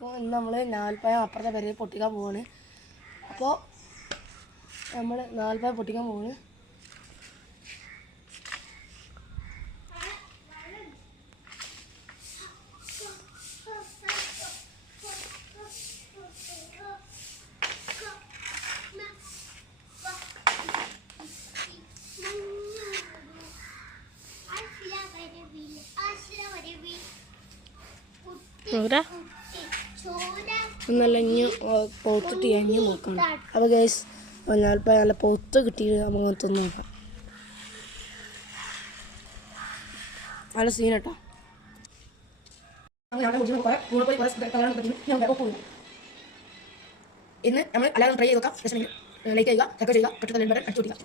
ഇന്ന് നമ്മൾ നാൽപ്പഴം അപ്പുറത്തെ പേര് പൊട്ടിക്കാൻ പോവാണ്. അപ്പോൾ നമ്മൾ നാൽപ്പഴം പൊട്ടിക്കാൻ പോവാണ്. നല്ല ഇനി പൊത്തിട്ട് ഇനി നോക്കണം. അപ്പോൾ ഗൈസ് ഞാനിപ്പോൾ നല്ല പൊത്ത് കിട്ടിയിട്ട് നമുക്ക് തിന്ന് നോക്കാം. നല്ല സീൻ കേട്ടോ. ഇന്ന് നമ്മൾ എല്ലാവരും ട്രൈ ചെയ്ത് നോക്കാം. ലൈക്ക് ചെയ്യുക, സബ്സ്ക്രൈബ് ചെയ്യുക, തൊട്ടടുത്ത ബട്ടൺ അടിച്ചു കൊടുക്കുക.